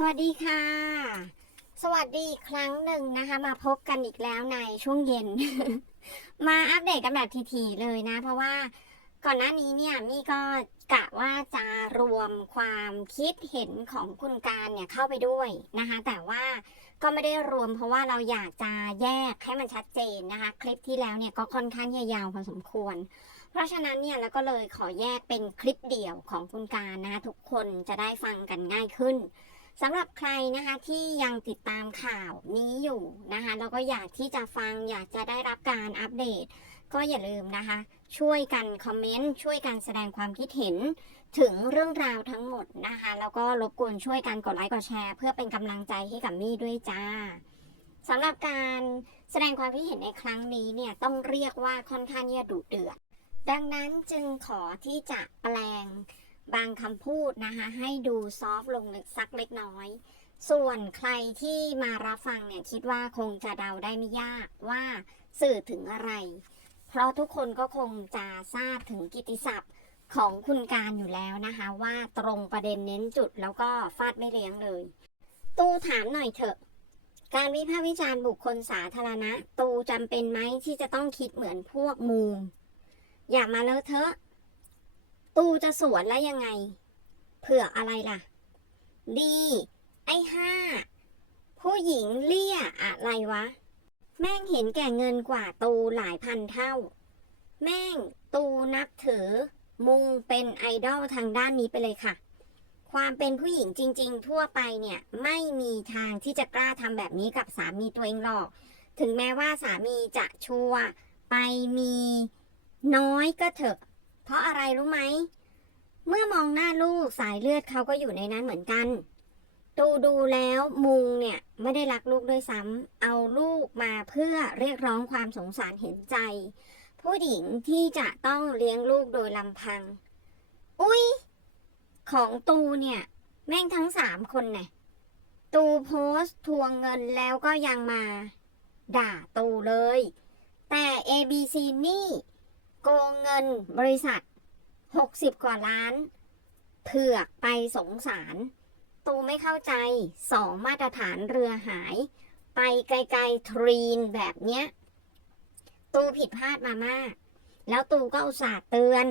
สวัสดีค่ะ สวัสดีอีกครั้งหนึ่งนะคะ มาพบกันอีกแล้วในช่วงเย็น มาอัปเดตกันแบบทีๆเลยนะ เพราะว่าก่อนหน้านี้เนี่ยมี่ก็กะว่าจะรวมความคิดเห็นของคุณการเนี่ยเข้าไปด้วยนะคะ แต่ว่าก็ไม่ได้รวมเพราะว่าเราอยากจะแยกให้มันชัดเจนนะคะ คลิปที่แล้วเนี่ยก็ค่อนข้างยาวพอสมควร เพราะฉะนั้นเนี่ยแล้วก็เลยขอแยกเป็นคลิปเดี่ยวของคุณการนะคะทุกคนจะได้ฟังกันง่ายขึ้น สำหรับใครนะคะที่ยังติดตามข่าวนี้อยู่นะคะแล้วก็อยากที่จะฟังอยากจะได้รับการอัปเดต ก็อย่าลืมนะคะ ช่วยกันคอมเมนต์ช่วยกันแสดงความคิดเห็นถึงเรื่องราวทั้งหมดนะคะ แล้วก็รบกวนช่วยกันกดไลค์กดแชร์ เพื่อเป็นกำลังใจให้กับมี่ด้วยจ้าสำหรับการแสดงความคิดเห็นในครั้งนี้เนี่ยต้องเรียกว่าค่อนข้างที่จะดุเดือดดังนั้นจึงขอที่จะแปลง บางคำพูดนะคะ ให้ดูซอฟต์ลงเล็กสักเล็กน้อย ส่วนใครที่มารับฟังเนี่ย คิดว่าคงจะเดาได้ไม่ยากว่าสื่อถึงอะไร เพราะทุกคนก็คงจะทราบถึงกิตติศัพท์ของคุณการอยู่แล้วนะคะ ว่าตรงประเด็นเน้นจุดแล้วก็ฟาดไม่เลี้ยงเลย ตูถามหน่อยเถอะ การวิพากษ์วิจารณ์บุคคลสาธารณะ ตูจำเป็นไหมที่จะต้องคิดเหมือนพวกมูมอย่ามาเลอะเทอะ ตูจะสวนแล้วยังไง เผื่ออะไรล่ะ ดี ไอ้ห้า ผู้หญิงเลี่ยอะไรวะ แม่งเห็นแก่เงินกว่าตูหลายพันเท่า แม่งตูนับถือ มุงเป็นไอดอลทางด้านนี้ไปเลยค่ะ ความเป็นผู้หญิงจริง ๆ ทั่วไปเนี่ย ไม่มีทางที่จะกล้าทำแบบนี้กับสามีตัวเองหรอก ถึงแม้ว่าสามีจะชัวไปมีน้อยก็เถอะ เพราะอะไรรู้ไหม เมื่อมองหน้าลูกสายเลือดเขาก็อยู่ในนั้นเหมือนกัน ดูดูแล้วมุงเนี่ยไม่ได้รักลูกด้วยซ้ำเอาลูกมาเพื่อเรียกร้องความสงสารเห็นใจ ผู้หญิงที่จะต้องเลี้ยงลูกโดยลำพัง อุ้ยของตูเนี่ยแม่งทั้งสามคนเนี่ยตูโพสต์ทวงเงินแล้วก็ยังมา ด่าตูเลย แต่ ABC นี่ โกงเงินบริษัท 60 กว่าล้าน เผือกไปสงสาร ตูไม่เข้าใจสองมาตรฐานเรือหาย ไปไกลๆทรีนแบบเนี้ย ตูผิดพลาดมามาก แล้วตูก็อุตส่าห์เตือน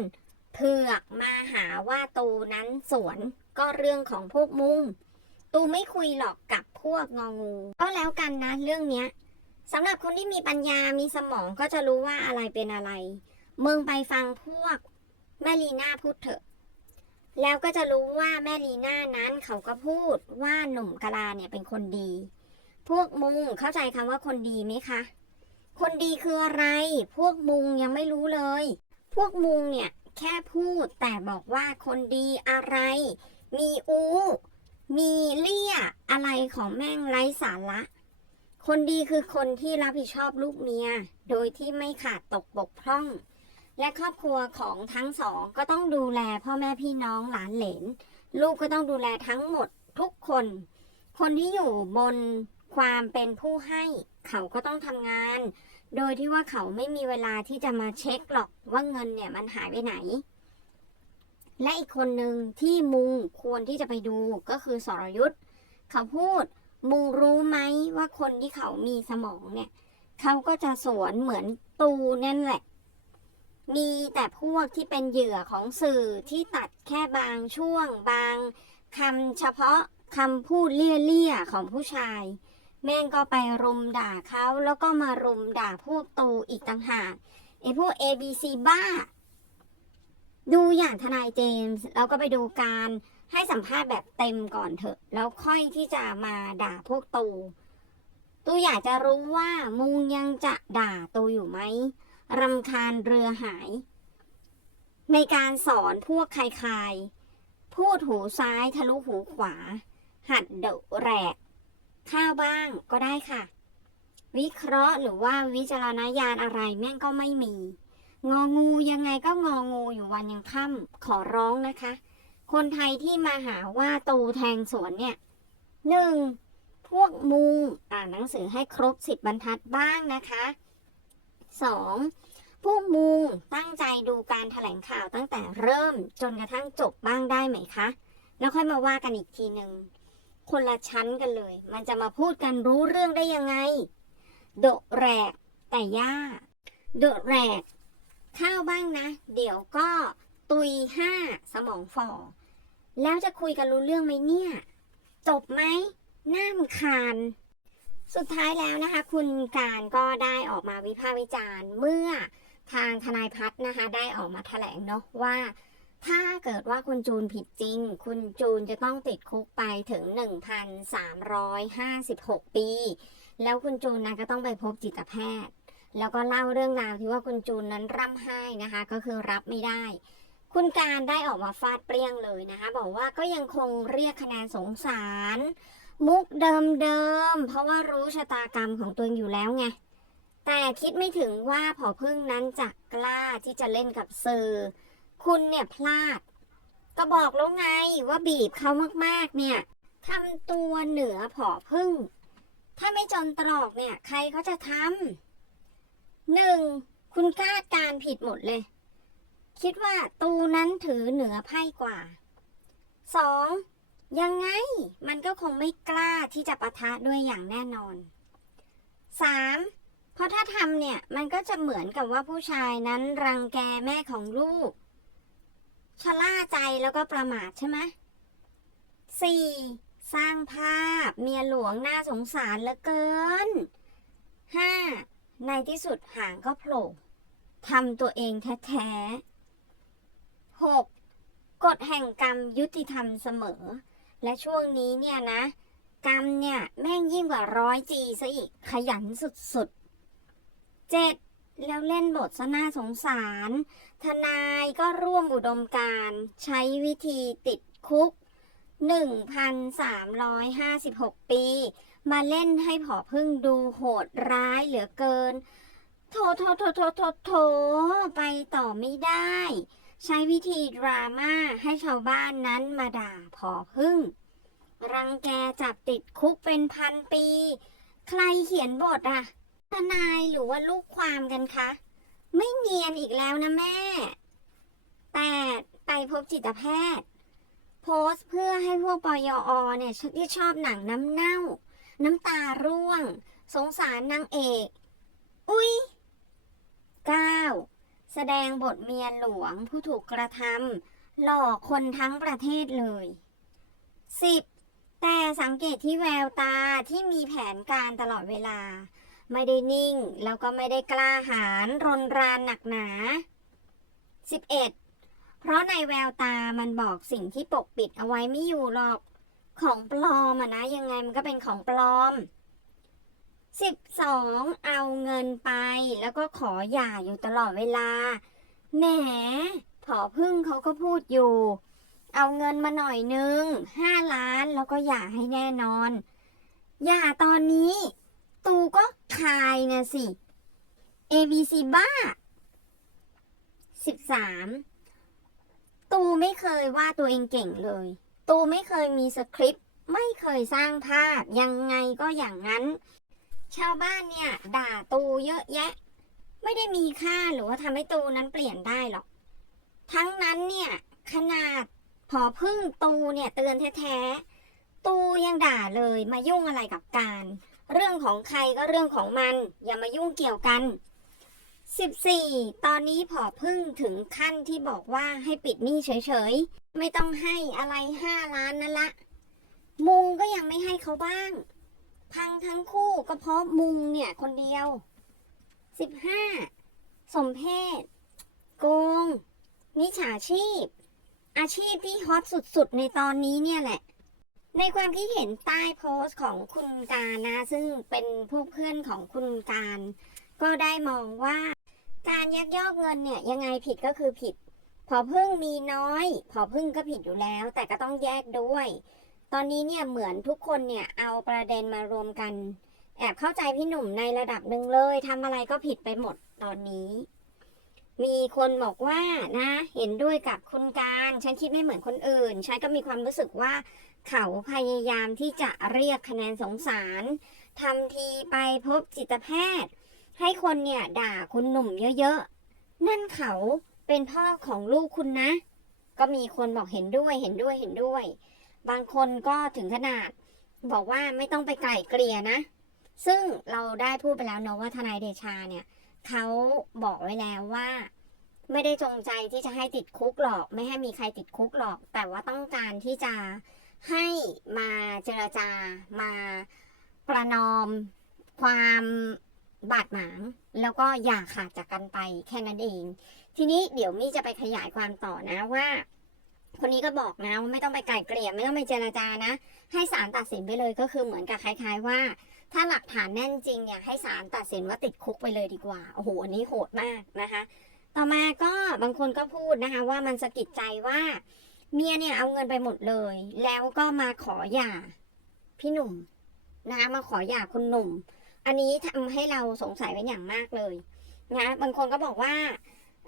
เผือกมาหาว่าตูนั้นสวนก็เรื่องของพวกมุงตูไม่คุยหรอกกับพวกงองู ก็แล้วกันนะเรื่องเนี้ยสำหรับคนที่มีปัญญามีสมองก็จะรู้ว่าอะไรเป็นอะไร มึงไปฟังพวกแม่ลีน่าพูดเถอะ แล้วก็จะรู้ว่าแม่ลีน่านั้นเขาก็พูดว่าหนุ่มกะลาเนี่ยเป็นคนดี พวกมุงเข้าใจคำว่าคนดีไหมคะ คนดีคืออะไร พวกมุงยังไม่รู้เลย พวกมุงเนี่ยแค่พูดแต่บอกว่าคนดีอะไร มีอู มีเลี่ยอะไรของแม่งไร้สาระคนดีคือคนที่รับผิดชอบลูกเมีย โดยที่ไม่ขาดตกบกพร่อง และครอบครัวของทั้งสองก็ต้องดูแลพ่อแม่พี่น้องหลานเหลน ลูกก็ต้องดูแลทั้งหมดทุกคน คนที่อยู่บนความเป็นผู้ให้เขาก็ต้องทำงาน โดยที่ว่าเขาไม่มีเวลาที่จะมาเช็คหรอกว่าเงินเนี่ยมันหายไปไหน และอีกคนหนึ่งที่มุงควรที่จะไปดูก็คือสรยุทธ์เขาพูดมุงรู้ไหมว่าคนที่เขามีสมองเนี่ย เขาก็จะสวนเหมือนตูนั่นแหละ มีแต่พวกที่เป็นเหยื่อของสื่อที่ตัดแค่บางช่วงบางคำเฉพาะคำพูดเลี่ยๆของผู้ชาย แม่งก็ไปรุมด่าเขาแล้วก็มารุมด่าพวกตูอีกต่างหากไอ้พวก A B C บ้า ดูอย่างทนายเจมส์แล้วก็ไปดูการให้สัมภาษณ์แบบเต็มก่อนเถอะ แล้วค่อยที่จะมาด่าพวกตูตูอยากจะรู้ว่ามุงยังจะด่าตูอยู่ไหม รำคาญเรือหาย ในการสอนพวกใครๆพูดหูซ้ายทะลุหูขวา หัดเดะแรก ข้าวบ้างก็ได้ค่ะ วิเคราะห์หรือว่าวิจารณญาณอะไรแม่งก็ไม่มี งองูยังไงก็งองูอยู่วันยังค่ำขอร้องนะคะ คนไทยที่มาหาว่าตูแทงสวนเนี่ยหนึ่งพวกมุงอ่านหนังสือให้ครบสิบบรรทัดบ้างนะคะ สองพวกมุงตั้งใจดูการถแถลงข่าวตั้งแต่เริ่มจนกระทั่งจบบ้างได้ไหมคะ แล้วค่อยมาว่ากันอีกทีหนึ่งคนละชั้นกันเลย มันจะมาพูดกันรู้เรื่องได้ยังไง โดแรกแต่ย่า โดแรก ข้าวบ้างนะ เดี๋ยวก็ตุยห้าสมองฝ่อ แล้วจะคุยกันรู้เรื่องไหมเนี่ย จบไหมน่ามคาน สุดท้ายแล้วนะคะ คุณการก็ได้ออกมาวิพากษ์วิจารณ์ เมื่อทางทนายพัฒน์นะคะ ได้ออกมาแถลงเนาะว่า ถ้าเกิดว่าคุณจูนผิดจริง คุณจูนจะต้องติดคุกไปถึง 1,356 ปี แล้วคุณจูนนะก็ต้องไปพบจิตแพทย์ แล้วก็เล่าเรื่องราวที่ว่าคุณจูนนั้นร่ำไห้นะคะ ก็คือรับไม่ได้คุณการได้ออกมาฟาดเปรี้ยงเลยนะคะ บอกว่าก็ยังคงเรียกคะแนนสงสาร มุกเดิมๆ เพราะว่ารู้ชะตากรรมของตัวเองอยู่แล้วไง แต่คิดไม่ถึงว่าผอพึ่งนั้นจะกล้าที่จะเล่นกับสื่อ คุณเนี่ยพลาด ก็บอกแล้วไงว่าบีบเขามากๆ เนี่ยทำตัวเหนือผอพึ่ง ถ้าไม่จนตรอกเนี่ย ใครเขาจะทำหนึ่งคุณคาดการณ์ผิดหมดเลย คิดว่าตูนั้นถือเหนือไพ่กว่าสอง ยังไงมันก็คงไม่กล้าที่จะปะทะด้วยอย่างแน่นอนสามเพราะถ้าทำเนี่ยมันก็จะเหมือนกับว่าผู้ชายนั้นรังแกแม่ของลูกชะล่าใจแล้วก็ประมาทใช่ไหมสี่สร้างภาพเมียหลวงน่าสงสารเหลือเกินห้าในที่สุดหางก็โผล่ทำตัวเองแท้ๆหกกฎแห่งกรรมยุติธรรมเสมอ และช่วงนี้เนี่ยนะ กรรมเนี่ยแม่งยิ่งกว่าร้อยจีซะอีกขยันสุดๆเจ็ดแล้วเล่นบทซะน่าสงสาร ทนายก็ร่วมอุดมการใช้วิธีติดคุก 1,356 ปี มาเล่นให้ผอพึ่งดูโหดร้ายเหลือเกินโถโถโถโถโถโถไปต่อไม่ได้ ใช้วิธีดราม่าให้ชาวบ้านนั้นมาด่าผอพึ่ง รังแกจับติดคุกเป็นพันปี ใครเขียนบทอะทนายหรือว่าลูกความกันคะ ไม่เนียนอีกแล้วนะแม่แต่ไปพบจิตแพทย์ โพสต์เพื่อให้พวกปยอเนี่ยที่ชอบหนังน้ำเน่า น้ำตาร่วง สงสารนางเอก อุ๊ย 9. แสดงบทเมียหลวงผู้ถูกกระทำหลอกคนทั้งประเทศเลย 10. แต่สังเกตที่แววตาที่มีแผนการตลอดเวลา ไม่ได้นิ่ง แล้วก็ไม่ได้กล้าหาญรนรานหนักหนา 11. เพราะในแววตามันบอกสิ่งที่ปกปิดเอาไว้ไม่อยู่หรอก ของปลอมอะนะยังไงมันก็เป็นของปลอม 12. เอาเงินไป แล้วก็ขอหย่าอยู่ตลอดเวลา แหมผอพึ่งเขาก็พูดอยู่ เอาเงินมาหน่อยนึงห้าล้านแล้วก็หย่าให้แน่นอน หย่าตอนนี้ ตูก็คายนะสิ A B C บ้า13ตูไม่เคยว่าตัวเองเก่งเลย ตูไม่เคยมีสคริปต์ ไม่เคยสร้างภาพ ยังไงก็อย่างนั้น ชาวบ้านเนี่ยด่าตูเยอะแยะ ไม่ได้มีค่าหรือว่าทำให้ตูนั้นเปลี่ยนได้หรอก ทั้งนั้นเนี่ยขนาดพอพึ่งตูเนี่ยเตือนแท้ๆ ตูยังด่าเลยมายุ่งอะไรกับการ เรื่องของใครก็เรื่องของมัน อย่ามายุ่งเกี่ยวกัน 14 ตอนนี้ผอพึ่งถึงขั้นที่บอกว่าให้ปิดหนี้เฉยๆ ไม่ต้องให้อะไร5ล้านนั่นละ มุงก็ยังไม่ให้เขาบ้าง พังทั้งคู่ก็เพราะมุงเนี่ยคนเดียว15สมเพศโกงมิจฉาชีพ อาชีพที่ฮอตสุดๆ ในตอนนี้เนี่ยแหละ ในความคิดเห็นใต้โพสต์ของคุณการนะ ซึ่งเป็นพวกเพื่อนของคุณการ ก็ได้มองว่าการยักยอกเงินเนี่ยยังไงผิดก็คือผิด พอพึ่งมีน้อย พอพึ่งก็ผิดอยู่แล้ว แต่ก็ต้องแยกด้วย ตอนนี้เนี่ยเหมือนทุกคนเนี่ยเอาประเด็นมารวมกัน แอบเข้าใจพี่หนุ่มในระดับหนึ่งเลยทำอะไรก็ผิดไปหมดตอนนี้ มีคนบอกว่านะ เห็นด้วยกับคุณการ ฉันคิดไม่เหมือนคนอื่น ฉันก็มีความรู้สึกว่าเขาพยายามที่จะเรียกคะแนนสงสารทำทีไปพบจิตแพทย์ ให้คนเนี่ยด่าคุณหนุ่มเยอะๆ นั่นเขาเป็นพ่อของลูกคุณนะ ก็มีคนบอกเห็นด้วยเห็นด้วยเห็นด้วย บางคนก็ถึงขนาดบอกว่าไม่ต้องไปไกล่เกลี่ยนะ ซึ่งเราได้พูดไปแล้วเนาะว่าทนายเดชาเนี่ยเขาบอกไว้แล้วว่า ไม่ได้จงใจที่จะให้ติดคุกหรอก ไม่ให้มีใครติดคุกหรอก แต่ว่าต้องการที่จะให้มาเจรจามาประนอมความบาดหมาง แล้วก็อย่าขาดจากกันไปแค่นั้นเอง ทีนี้เดี๋ยวมี่จะไปขยายความต่อนะว่า คนนี้ก็บอกนะว่าไม่ต้องไปไกล่เกลี่ยไม่ต้องไปเจรจานะ ให้ศาลตัดสินไปเลยก็คือเหมือนกับคล้าย ๆ ว่า ถ้าหลักฐานแน่นจริงเนี่ยให้ศาลตัดสินว่าติดคุกไปเลยดีกว่าโอ้โหอันนี้โหดมากนะคะ ต่อมาก็บางคนก็พูดนะคะ ว่ามันสะกิดใจว่าเมียเนี่ยเอาเงินไปหมดเลย แล้วก็มาขอหย่าพี่หนุ่มนะคะมาขอหย่าคุณหนุ่ม อันนี้ทำให้เราสงสัยเป็นอย่างมากเลยนะบางคนก็บอกว่า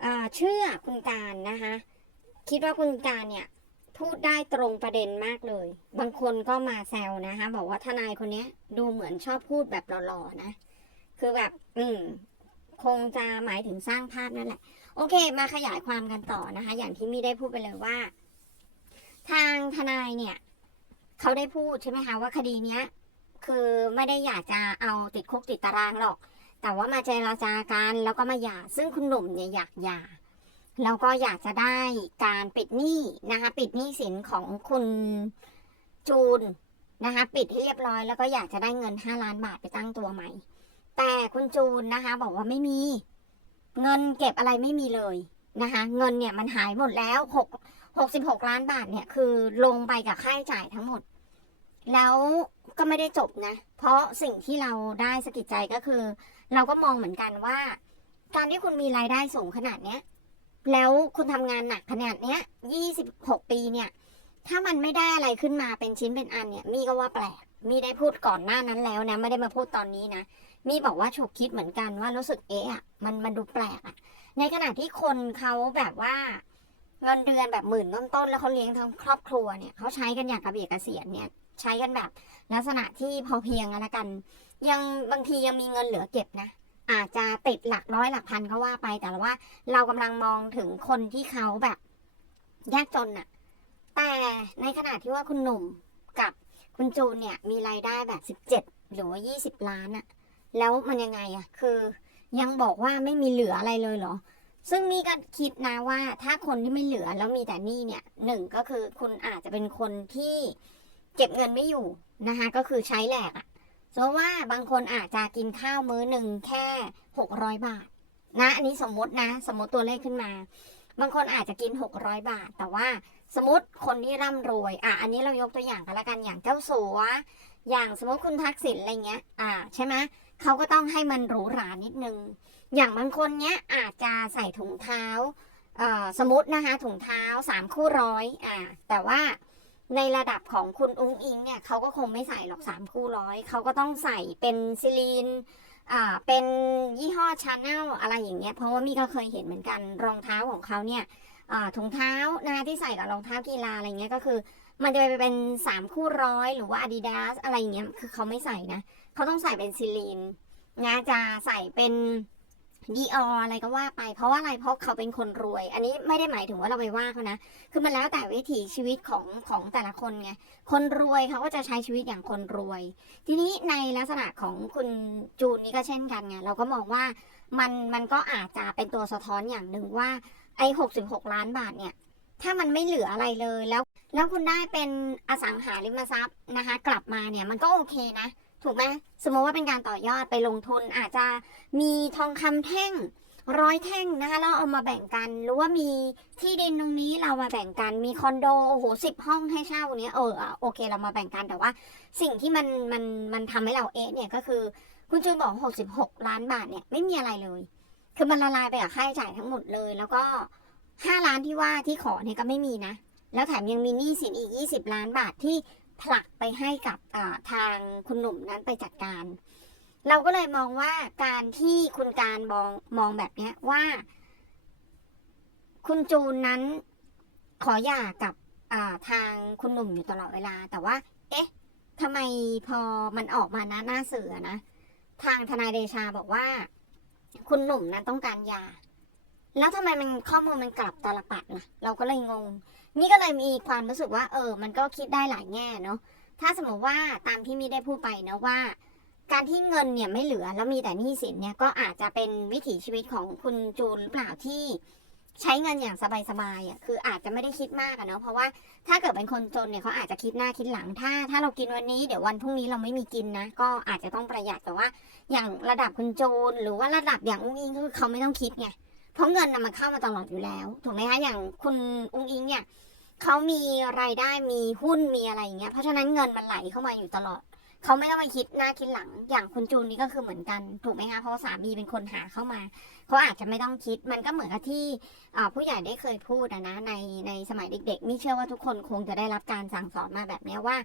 อ่าเชื่อคุณการนะคะ คิดว่าคุณการเนี่ย พูดได้ตรงประเด็นมากเลย บางคนก็มาแซวนะคะบอกว่าทนายคนเนี้ยดูเหมือนชอบพูดแบบหล่อๆนะ คือแบบ อืม คงจะหมายถึงสร้างภาพนั่นแหละ โอเค มาขยายความกันต่อนะคะ อย่างที่มีได้พูดไปเลยว่า ทางทนายเนี่ยเขาได้พูดใช่ไหมคะว่าคดีเนี้ย คือไม่ได้อยากจะเอาติดคุกติดตารางหรอก แต่ว่ามาเจรจากันแล้วก็มาหย่า ซึ่งคุณหนุ่มเนี่ยอยากหย่า แล้วก็อยากจะได้การปิดหนี้นะคะปิดหนี้สินของคุณจูนนะคะปิดให้เรียบร้อยแล้วก็อยากจะได้เงิน 5 ล้านบาทไปตั้งตัวใหม่ แต่คุณจูนนะคะบอกว่าไม่มี เงินเก็บอะไรไม่มีเลยนะคะเงินเนี่ยมันหายหมดแล้วหกหกสิบหกล้านบาทเนี่ยคือลงไปกับค่าใช้จ่ายทั้งหมด แล้วก็ไม่ได้จบนะ เพราะสิ่งที่เราได้สะกิดใจก็คือ เราก็มองเหมือนกันว่า การที่คุณมีรายได้สูงขนาดเนี้ย แล้วคุณทำงานหนักขนาดเนี้ยยี่สิบหกปีเนี่ย ถ้ามันไม่ได้อะไรขึ้นมาเป็นชิ้นเป็นอันเนี่ย มีก็ว่าแปลก มีได้พูดก่อนหน้านั้นแล้วนะ ไม่ได้มาพูดตอนนี้นะ มีบอกว่าฉุกคิดเหมือนกันว่ารู้สึกเอ๊ะอะมันมันดูแปลกอะในขณะที่คนเขาแบบว่าเงินเดือนแบบหมื่นต้นๆแล้วเขาเลี้ยงทั้งครอบครัวเนี่ยเขาใช้กันอย่างกระเบียดกระเสียนเนี่ยใช้กันแบบลักษณะที่พอเพียงกันละกัน ยังบางทียังมีเงินเหลือเก็บนะ อาจจะติดหลักร้อยหลักพันก็ว่าไป แต่ว่าเรากำลังมองถึงคนที่เขาแบบ ยากจนน่ะแต่ในขณะที่ว่าคุณหนุ่มกับคุณจูนเนี่ย มีรายได้แบบสิบเจ็ดหรือว่ายี่สิบล้านอะแล้วมันยังไงอะคือยังบอกว่าไม่มีเหลืออะไรเลยเหรอ ซึ่งนี่ก็คิดนะว่าถ้าคนที่ไม่เหลือแล้วมีแต่นี้เนี่ยหนึ่งก็คือคุณอาจจะเป็นคนที่เก็บเงินไม่อยู่นะคะ ก็คือใช้แหลกอะ เพราะว่าบางคนอาจจะกินข้าวมื้อหนึ่งแค่หกร้อยบาท นะอันนี้สมมตินะ สมมติตัวเลขขึ้นมา บางคนอาจจะกิน600บาท แต่ว่าสมมติคนที่ร่ำรวยอะอันนี้เรายกตัวอย่างกันละกันอย่างเจ้าสัวอย่างสมมติคุณทักษิณอะไรเงี้ย อ่าใช่ไหมเขาก็ต้องให้มันหรูหรานิดนึง อย่างบางคนเนี้ยอาจจะใส่ถุงเท้าสมมตินะคะถุงเท้าสามคู่ร้อยอ่าแต่ว่า ในระดับของคุณอุ้งอิงเนี่ยเขาก็คงไม่ใส่หรอกสามคู่ร้อยเขาก็ต้องใส่เป็นซิลีนอ่าเป็นยี่ห้อชาแนลอะไรอย่างเงี้ยเพราะว่ามี่ก็เคยเห็นเหมือนกันรองเท้าของเขาเนี่ยอ่าถุงเท้านะคะที่ใส่กับรองเท้ากีฬาอะไรเงี้ยก็คือ มันจะไปเป็นสามคู่ร้อยหรือว่า Adidas อะไรอย่างเงี้ยคือเขาไม่ใส่นะเขาต้องใส่เป็นซิลีนนะจะใส่เป็น ดีออะไรก็ว่าไป เพราะว่าอะไรเพราะเขาเป็นคนรวย อันนี้ไม่ได้หมายถึงว่าเราไปว่าเขานะ คือมันแล้วแต่วิถีชีวิตของของแต่ละคนไงคนรวยเขาก็จะใช้ชีวิตอย่างคนรวย ทีนี้ในลักษณะของคุณจูนนี่ก็เช่นกันไงเราก็มองว่ามันมันก็อาจจะเป็นตัวสะท้อนอย่างหนึ่งว่าไอ้หกสิบหกล้านบาทเนี่ย ถ้ามันไม่เหลืออะไรเลยแล้ว แล้วคุณได้เป็นอสังหาริมทรัพย์นะคะ กลับมาเนี่ยมันก็โอเคนะ ถูกไหมสมมติว่าเป็นการต่อยอดไปลงทุน อาจจะมีทองคำแท่งร้อยแท่งนะคะแล้วเอามาแบ่งกันหรือว่ามีที่ดินตรงนี้เรามาแบ่งกันมีคอนโดโอ้โหสิบห้องให้เช่าเนี้ยเออโอเคเรามาแบ่งกันแต่ว่า สิ่งที่มันมันมันทำให้เราเอะเนี่ยก็คือ คุณจูนบอก66 ล้านบาทเนี่ยไม่มีอะไรเลย คือมันละลายไปกับค่าใช้จ่ายทั้งหมดเลย แล้วก็ 5 ล้านที่ว่าที่ขอเนี่ยก็ไม่มีนะ แล้วแถมยังมีหนี้สินอีก 20 ล้านบาทที่ ผลักไปให้กับทางคุณหนุ่มนั้นไปจัดการ เราก็เลยมองว่าการที่คุณการมองมองแบบนี้ว่า คุณจูนนั้นขอหย่ากับทางคุณหนุ่มอยู่ตลอดเวลา แต่ว่า เอ๊ะทำไมพอมันออกมานะหน้าเสือนะ ทางทนายเดชาบอกว่า คุณหนุ่มนั้นต้องการยา แล้วทำไมมันข้อมูลมันกลับตลปัดล่ะเราก็เลยงง นี่ก็เลยมีความรู้สึกว่า เออ มันก็คิดได้หลายแง่เนาะถ้าสมมติว่าตามที่มีได้พูดไปนะว่า การที่เงินเนี่ยไม่เหลือแล้วมีแต่หนี้สินเนี่ยก็อาจจะเป็นวิถีชีวิตของคุณจูนหรือเปล่าที่ใช้เงินอย่างสบายๆอะคืออาจจะไม่ได้คิดมากอะเนาะเพราะว่าถ้าเกิดเป็นคนจนเนี่ยเขาอาจจะคิดหน้าคิดหลัง ถ้า ถ้าเรากินวันนี้เดี๋ยววันพรุ่งนี้เราไม่มีกินนะ ก็อาจจะต้องประหยัดแต่ว่า อย่างระดับคุณจูนหรือว่าระดับอย่างอุ้งอิงก็คือเขาไม่ต้องคิดไงเพราะเงินนะมันเข้ามาตลอดอยู่แล้ว ถูกไหมคะอย่างคุณอุ้งอิงเนี่ย เขามีรายได้มีหุ้นมีอะไรอย่างเงี้ย เพราะฉะนั้นเงินมันไหลเข้ามาอยู่ตลอด เขาไม่ต้องไปคิดหน้าคิดหลัง อย่างคุณจูนนี่ก็คือเหมือนกัน ถูกไหมคะเพราะสามีเป็นคนหาเข้ามา เขาอาจจะไม่ต้องคิด มันก็เหมือนกับที่ผู้ใหญ่ได้เคยพูดนะในในสมัยเด็กๆนี่เชื่อว่าทุกคนคงจะได้รับการสั่งสอนมาแบบนี้ว่า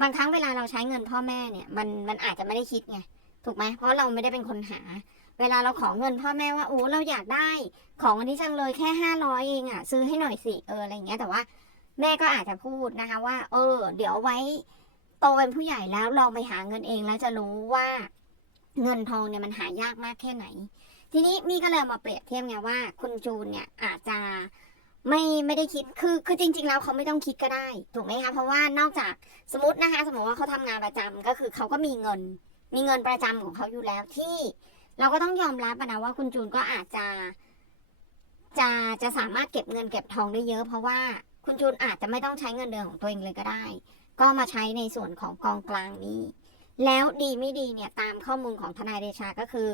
บางครั้งเวลาเราใช้เงินพ่อแม่เนี่ยมันมันอาจจะไม่ได้คิดไงถูกไหมเพราะเราไม่ได้เป็นคนหา เวลาเราขอเงินพ่อแม่ว่าโอ้เราอยากได้ ของอันนี้จังเลยแค่ห้าร้อยเองอะซื้อให้หน่อยสิเอออะไรเงี้ยแต่ว่า แม่ก็อาจจะพูดนะคะว่า เออ เดี๋ยวไว้โตเป็นผู้ใหญ่แล้วลองไปหาเงินเองแล้วจะรู้ว่าเงินทองเนี่ยมันหายากมากแค่ไหน ทีนี้มี่ก็เลยมาเปรียบเทียบไงว่า คุณจูนเนี่ยอาจจะไม่ไม่ได้คิดคือคือจริง ๆ แล้วเขาไม่ต้องคิดก็ได้ ถูกไหมคะเพราะว่านอกจากสมมตินะคะ สมมติว่าเขาทำงานประจำก็คือเขาก็มีเงิน มีเงินประจำของเขาอยู่แล้วที่ เราก็ต้องยอมรับนะว่าคุณจูนก็อาจจะ จะจะสามารถเก็บเงินเก็บทองได้เยอะ เพราะว่า คุณจูนอาจจะไม่ต้องใช้เงินเดือนของตัวเองเลยก็ได้ ก็มาใช้ในส่วนของกองกลางนี้ แล้วดีไม่ดีเนี่ยตามข้อมูลของทนายเดชาก็คือ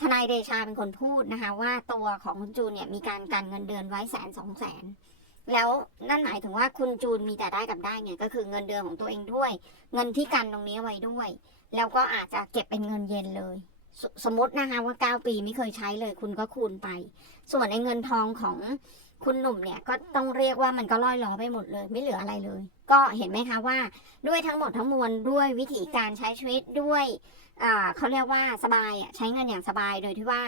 ทนายเดชาเป็นคนพูดนะคะว่าตัวของคุณจูนเนี่ยมีการกันเงินเดือนไว้แสนสองแสนแล้วนั่นหมายถึงว่าคุณจูนมีแต่ได้กับได้ไงก็คือเงินเดือนของตัวเองด้วย เงินที่กันตรงนี้ไว้ด้วย แล้วก็อาจจะเก็บเป็นเงินเย็นเลยสสมมตินะคะว่า 9 ปีไม่เคยใช้เลย คุณก็คูณไป ส่วนในเงินทองของ คุณหนุ่มเนี่ยก็ต้องเรียกว่ามันก็ล่อยล้อไปหมดเลย ไม่เหลืออะไรเลย ก็เห็นไหมคะว่าด้วยทั้งหมดทั้งมวลด้วยวิธีการใช้ชีวิตด้วยเขาเรียกว่าสบายใช้เงินอย่างสบายโดยที่ว่า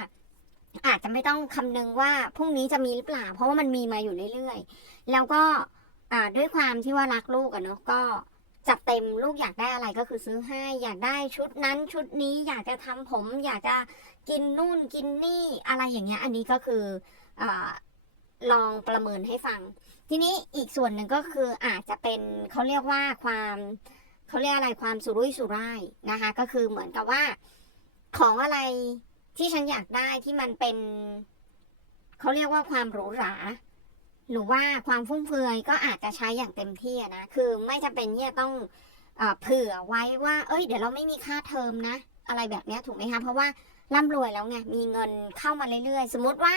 อาจจะไม่ต้องคำนึงว่าพรุ่งนี้จะมีหรือเปล่า เพราะว่ามันมีมาอยู่เรื่อยๆ แล้วก็ด้วยความที่ว่ารักลูกอะเนาะก็จัดเต็มลูกอยากได้อะไรก็คือซื้อให้ อยากได้ชุดนั้นชุดนี้อยากจะทำผม อยากจะกินนู่นกินนี่อะไรอย่างเงี้ย อันนี้ก็คืออ ลองประเมินให้ฟัง ทีนี้อีกส่วนหนึ่งก็คืออาจจะเป็นเขาเรียกว่าความเขาเรียกอะไรความสุรุ่ยสุร่ายนะคะ ก็คือเหมือนกับว่า ของอะไรที่ฉันอยากได้ที่มันเป็นเขาเรียกว่าความหรูหราหรือว่าความฟุ่มเฟือยก็อาจจะใช้อย่างเต็มที่นะ คือไม่จำเป็นที่จะต้องเอเผื่อไว้ว่า เอ้ย เดี๋ยวเราไม่มีค่าเทอมนะ อะไรแบบนี้ถูกไหมคะ เพราะว่าร่ำรวยแล้วไง มีเงินเข้ามาเรื่อยๆ สมมติว่า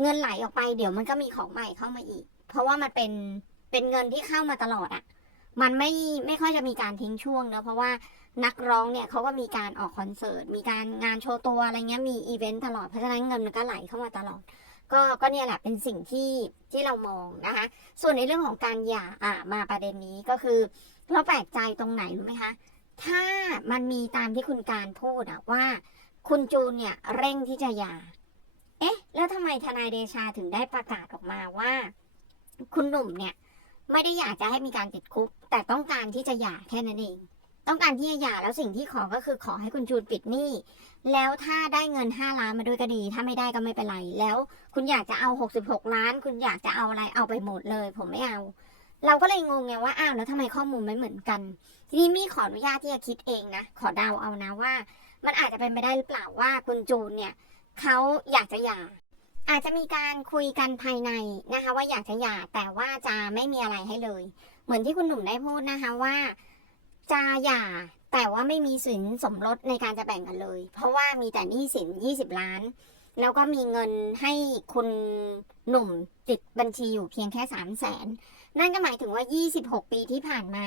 เงินไหลออกไปเดี๋ยวมันก็มีของใหม่เข้ามาอีก เพราะว่ามันเป็นเป็นเงินที่เข้ามาตลอดอะมันไม่ไม่ค่อยจะมีการทิ้งช่วงเนอะเพราะว่านักร้องเนี่ยเขาก็มีการออกคอนเสิร์ต มีการงานโชว์ตัวอะไรเงี้ย มีอีเวนต์ตลอด เพราะฉะนั้นเงินมันก็ไหลเข้ามาตลอด ก็ก็เนี่ยแหละเป็นสิ่งที่ที่เรามองนะคะ ส่วนในเรื่องของการหย่าอะมาประเด็นนี้ก็คือเราแปลกใจตรงไหนรู้ไหมคะ ถ้ามันมีตามที่คุณการพูดอะว่า คุณจูนเนี่ยเร่งที่จะหย่า อ๊ะ แล้วทำไมทนายเดชาถึงได้ประกาศออกมาว่า คุณหนุ่มเนี่ยไม่ได้อยากจะให้มีการติดคุก แต่ต้องการที่จะหย่าแค่นั้นเอง ต้องการที่จะหย่าแล้วสิ่งที่ขอก็คือขอให้คุณจูนปิดหนี้ แล้วถ้าได้เงิน 5 ล้านมาด้วยก็ดี ถ้าไม่ได้ก็ไม่เป็นไร แล้วคุณอยากจะเอา 66 ล้าน คุณอยากจะเอาอะไรเอาไปหมดเลย ผมไม่เอา เราก็เลยงงไงว่าอ้าวแล้วทำไมข้อมูลไม่เหมือนกัน ทีนี้มี่ขออนุญาตที่จะคิดเองนะ ขอเดาเอานะว่า มันอาจจะเป็นไปได้หรือเปล่าว่าคุณจูนเนี่ย เขาอยากจะหย่า อาจจะมีการคุยกันภายในนะคะ ว่าอยากจะหย่าแต่ว่าจะไม่มีอะไรให้เลย เหมือนที่คุณหนุ่มได้พูดนะคะว่าจะหย่าแต่ว่าไม่มีสินสมรสในการจะแบ่งกันเลย เพราะว่ามีแต่หนี้สิน 20 ล้าน แล้วก็มีเงินให้คุณหนุ่มติดบัญชีอยู่เพียงแค่3 0 0แสนนั่นก็หมายถึงว่า 26 ปีที่ผ่านมา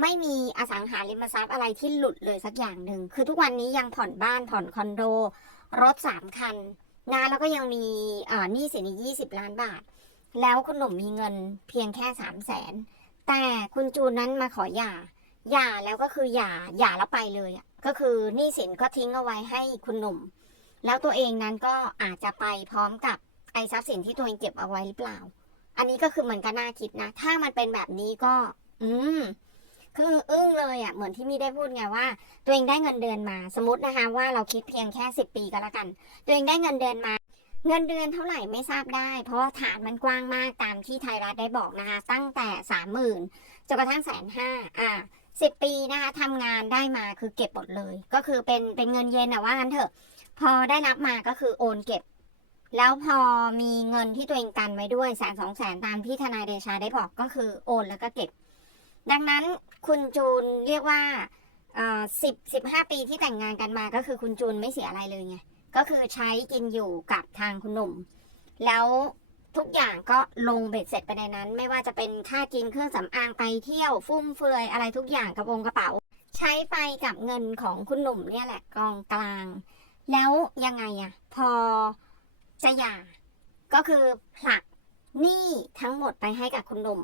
ไม่มีอสังหาริมทรัพย์อะไรที่หลุดเลยสักอย่างหนึ่ง คือทุกวันนี้ยังผ่อนบ้านผ่อนคอนโด รถ3คันนะแล้วก็ยังมีหนี้สินอีก20ล้านบาท แล้วคุณหนุ่มมีเงินเพียงแค่3 0 0แสนแต่คุณจูนนั้นมาขอหย่าหย่าแล้วก็คือหย่าหย่าแล้วไปเลยก็คือหนี้สินก็ทิ้งเอาไว้ให้คุณหนุ่ม แล้วตัวเองนั้นก็อาจจะไปพร้อมกับไอ้ทรัพย์สินที่ตัวเองเก็บเอาไว้หรือเปล่า อันนี้ก็คือมันก็น่าคิดนะ ถ้ามันเป็นแบบนี้ก็ อืม คืออึ้งเลยอะเหมือนที่มีได้พูดไงว่า ตัวเองได้เงินเดือนมา สมมตินะคะว่าเราคิดเพียงแค่สิบปีก็แล้วกัน ตัวเองได้เงินเดือนมา เงินเดือนเท่าไหร่ไม่ทราบได้ เพราะฐานมันกว้างมากตามที่ไทยรัฐได้บอกนะคะ ตั้งแต่สามหมื่นจนกระทั่งแสนห้าอ่าสิบปีนะคะทำงานได้มาคือเก็บหมดเลย ก็คือเป็นเป็นเงินเย็นอะว่างั้นเถอะ พอได้รับมาก็คือโอนเก็บ แล้วพอมีเงินที่ตัวเองกันไว้ด้วยแสนสองแสนตามที่ทนายเดชาได้บอกก็คือโอนแล้วก็เก็บ ดังนั้นคุณจูนเรียกว่าสิบสิบห้าปีที่แต่งงานกันมาก็คือคุณจูนไม่เสียอะไรเลยไงก็คือใช้กินอยู่กับทางคุณหนุ่ม แล้วทุกอย่างก็ลงเบ็ดเสร็จไปในนั้น ไม่ว่าจะเป็นค่ากินเครื่องสำอางไปเที่ยวฟุ่มเฟือยอะไรทุกอย่างกระโปรงกระเป๋า ใช้ไปกับเงินของคุณหนุ่มเนี่ยแหละกองกลาง แล้วยังไงอะพอจะหย่าก็คือผลักหนี้ทั้งหมดไปให้กับคุณหนุ่ม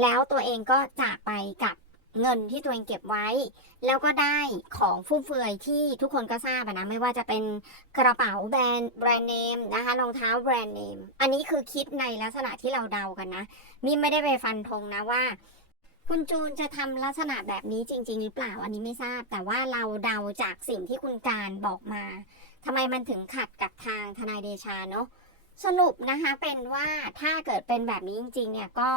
แล้วตัวเองก็จากไปกับเงินที่ตัวเองเก็บไว้ แล้วก็ได้ของฟุ่มเฟือยที่ทุกคนก็ทราบนะ ไม่ว่าจะเป็นกระเป๋าแบรนด์แบรนด์เนมนะคะรองเท้าแบรนด์เนม อันนี้คือคิดในลักษณะที่เราเดากันนะนี่ไม่ได้ไปฟันธงนะว่า คุณจูนจะทำลักษณะแบบนี้จริง ๆ หรือเปล่าอันนี้ไม่ทราบ แต่ว่าเราเดาจากสิ่งที่คุณการบอกมาทำไมมันถึงขัดกับทางทนายเดชาเนาะสรุปนะคะเป็นว่าถ้าเกิดเป็นแบบนี้จริงๆเนี่ยก็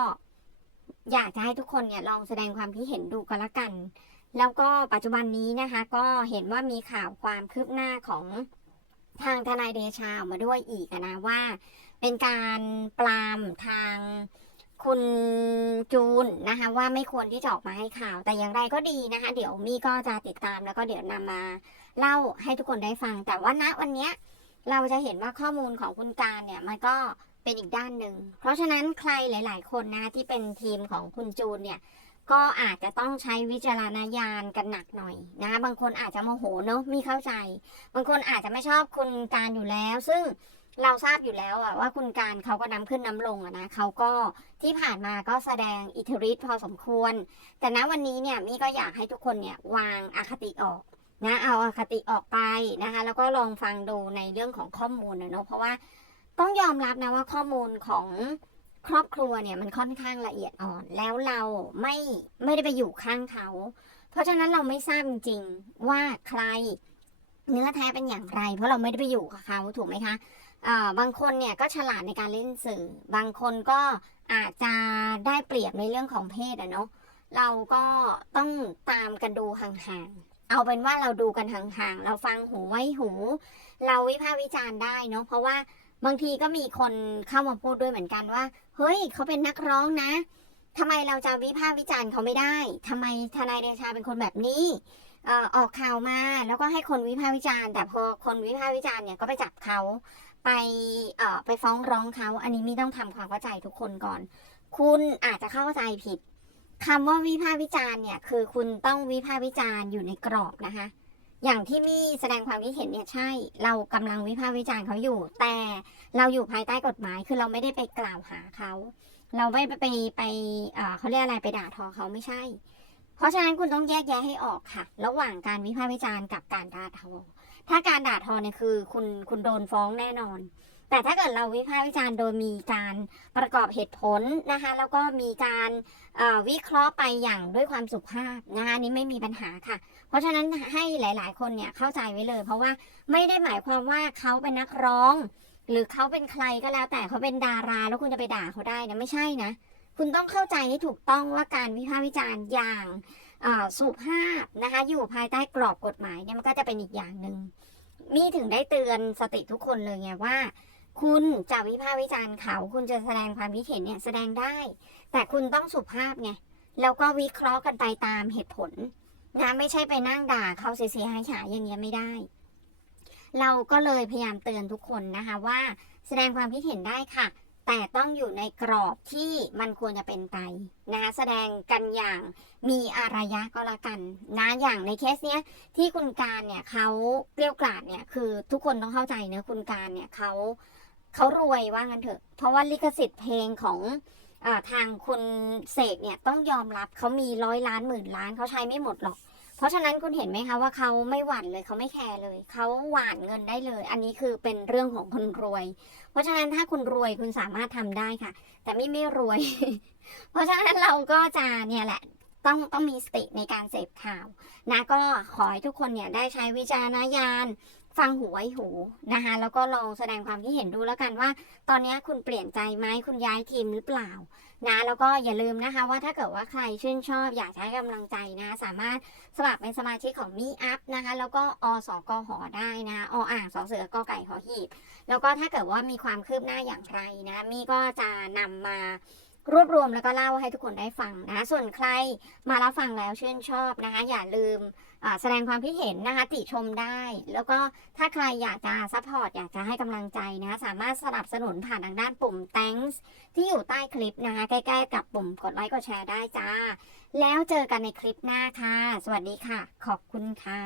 อยากจะให้ทุกคนเนี่ยลองแสดงความคิดเห็นดูก็แล้วกัน แล้วก็ปัจจุบันนี้นะคะ ก็เห็นว่ามีข่าวความคืบหน้าของทางทนายเดชาออกมาด้วยอีกนะว่า เป็นการปรามทางคุณจูนนะคะว่าไม่ควรที่จะออกมาให้ข่าว แต่อย่างไรก็ดีนะคะ เดี๋ยวมี่ก็จะติดตามแล้วก็เดี๋ยวนำมาเล่าให้ทุกคนได้ฟัง แต่ว่าณวันเนี้ยเราจะเห็นว่าข้อมูลของคุณการเนี่ยมันก็ เป็นอีกด้านหนึ่ง เพราะฉะนั้นใครหลาย ๆ คนนะที่เป็นทีมของคุณจูนเนี่ยก็อาจจะต้องใช้วิจารณญาณกันหนักหน่อยนะ บางคนอาจจะโมโหเนอะมีเข้าใจ บางคนอาจจะไม่ชอบคุณการอยู่แล้ว ซึ่งเราทราบอยู่แล้วอะว่าคุณการเขาก็น้ำขึ้นน้ำลงอะนะเขาก็ที่ผ่านมาก็แสดงอิทธิฤทธิ์พอสมควร แต่ณวันนี้เนี่ยมี่ก็อยากให้ทุกคนเนี่ยวางอคติออกนะเอาอคติออกไปนะคะ แล้วก็ลองฟังดูในเรื่องของข้อมูลเนอะเพราะว่า ต้องยอมรับนะว่าข้อมูลของครอบครัวเนี่ยมันค่อนข้างละเอียดอ่อน แล้วเราไม่ไม่ได้ไปอยู่ข้างเขา เพราะฉะนั้นเราไม่ทราบจริงๆว่าใครเนื้อแท้เป็นอย่างไร เพราะเราไม่ได้ไปอยู่กับเขาถูกไหมคะบางคนเนี่ยก็ฉลาดในการเล่นสื่อ บางคนก็อาจจะได้เปรียบในเรื่องของเพศอะเนาะเราก็ต้องตามกันดูห่างๆ เอาเป็นว่าเราดูกันห่างๆ เราฟังหูไว้หู เราวิพากษ์วิจารณ์ได้เนาะเพราะว่า บางทีก็มีคนเข้ามาพูดด้วยเหมือนกันว่า เฮ้ยเขาเป็นนักร้องนะทำไมเราจะวิพากษ์วิจารณ์เขาไม่ได้ทำไมทนายเดชาเป็นคนแบบนี้ออกข่าวมาแล้วก็ให้คนวิพากษ์วิจารณ์ แต่พอคนวิพากษ์วิจารณ์เนี่ยก็ไปจับเขาไปไปฟ้องร้องเขาอันนี้ไม่ต้องทำความเข้าใจทุกคนก่อน คุณอาจจะเข้าใจผิดคำว่าวิพากษ์วิจารณ์เนี่ยคือคุณต้องวิพากษ์วิจารณ์อยู่ในกรอบนะคะ อย่างที่มี่แสดงความคิดเห็นเนี่ยใช่ เรากำลังวิพากษ์วิจารณ์เขาอยู่ แต่เราอยู่ภายใต้กฎหมาย คือเราไม่ได้ไปกล่าวหาเขา เราไม่ไปไปไปเขาเรียกอะไรไปด่าทอเขาไม่ใช่ เพราะฉะนั้นคุณต้องแยกแยะให้ออกค่ะ ระหว่างการวิพากษ์วิจารณ์กับการด่าทอ ถ้าการด่าทอเนี่ยคือ คุณคุณโดนฟ้องแน่นอน แต่ถ้าเกิดเราวิพากษ์วิจารณ์โดยมีการประกอบเหตุผลนะคะ แล้วก็มีการวิเคราะห์ไปอย่างด้วยความสุภาพนะคะนี้ไม่มีปัญหาค่ะ เพราะฉะนั้นให้หลาย ๆ คนเนี่ยเข้าใจไว้เลย เพราะว่าไม่ได้หมายความว่าเขาเป็นนักร้อง หรือเขาเป็นใครก็แล้วแต่เขาเป็นดารา แล้วคุณจะไปด่าเขาได้นะไม่ใช่นะคุณต้องเข้าใจให้ถูกต้องว่าการวิพากษ์วิจารณ์อย่างสุภาพนะคะ อยู่ภายใต้กรอบกฎหมายเนี่ยมันก็จะเป็นอีกอย่างหนึ่งมีถึงได้เตือนสติทุกคนเลยไงว่า คุณจะวิพากษ์วิจารณ์เขา คุณจะแสดงความคิดเห็นเนี่ยแสดงได้ แต่คุณต้องสุภาพไงแล้วก็วิเคราะห์กันไปตามเหตุผลนะไม่ใช่ไปนั่งด่าเขาเสียหายฉายอย่างเงี้ยไม่ได้ เราก็เลยพยายามเตือนทุกคนนะคะว่า แสดงความคิดเห็นได้ค่ะ แต่ต้องอยู่ในกรอบที่มันควรจะเป็นไปนะคะแสดงกันอย่างมีอารยะก็แล้วกันนะอย่างในเคสเนี้ยที่คุณการเนี่ยเขาเกลี้ยกล่อมเนี่ยคือทุกคนต้องเข้าใจเนะคุณการเนี่ยเขา เขารวยว่างั้นเถอะ เพราะว่าลิขสิทธิ์เพลงของอทางคุณเสกเนี่ยต้องยอมรับเขามีร้อยล้านหมื่นล้านเขาใช้ไม่หมดหรอก เพราะฉะนั้นคุณเห็นไหมคะว่าเขาไม่หวั่นเลยเขาไม่แคร์เลยเขาหว่านเงินได้เลย อันนี้คือเป็นเรื่องของคนรวย เพราะฉะนั้นถ้าคุณรวยคุณสามารถทำได้ค่ะ แต่ไม่ไม่รวย เพราะฉะนั้นเราก็จะเนี่ยแหละต้องต้องมีสติในการเสพข่าวนะก็ขอให้ทุกคนเนี่ยได้ใช้วิจารณญาณ ฟังหูไว้หูนะคะแล้วก็ลองแสดงความคิดเห็นดูแล้วกันว่า ตอนนี้คุณเปลี่ยนใจไหมคุณย้ายทีมหรือเปล่านะแล้วก็อย่าลืมนะคะว่าถ้าเกิดว่าใครชื่นชอบอยากให้กำลังใจนะ สามารถสมัครเป็นสมาชิกของมีอัพนะคะ แล้วก็อสกหอได้นะออ่างสอเสือกอไก่ขอหีบ แล้วก็ถ้าเกิดว่ามีความคืบหน้าอย่างไรนะ มีก็จะนำมา รวบรวมแล้วก็เล่าให้ทุกคนได้ฟังนะ ส่วนใครมารับฟังแล้วชื่นชอบนะคะ อย่าลืมแสดงความคิดเห็นนะคะ ติชมได้ แล้วก็ถ้าใครอยากจะซัพพอร์ตอยากจะให้กำลังใจนะ สามารถสนับสนุนผ่านทางด้านปุ่ม thanks ที่อยู่ใต้คลิปนะคะ ใกล้ๆกับปุ่มกดไลค์กดแชร์ได้จ้า แล้วเจอกันในคลิปหน้าค่ะ สวัสดีค่ะ ขอบคุณค่ะ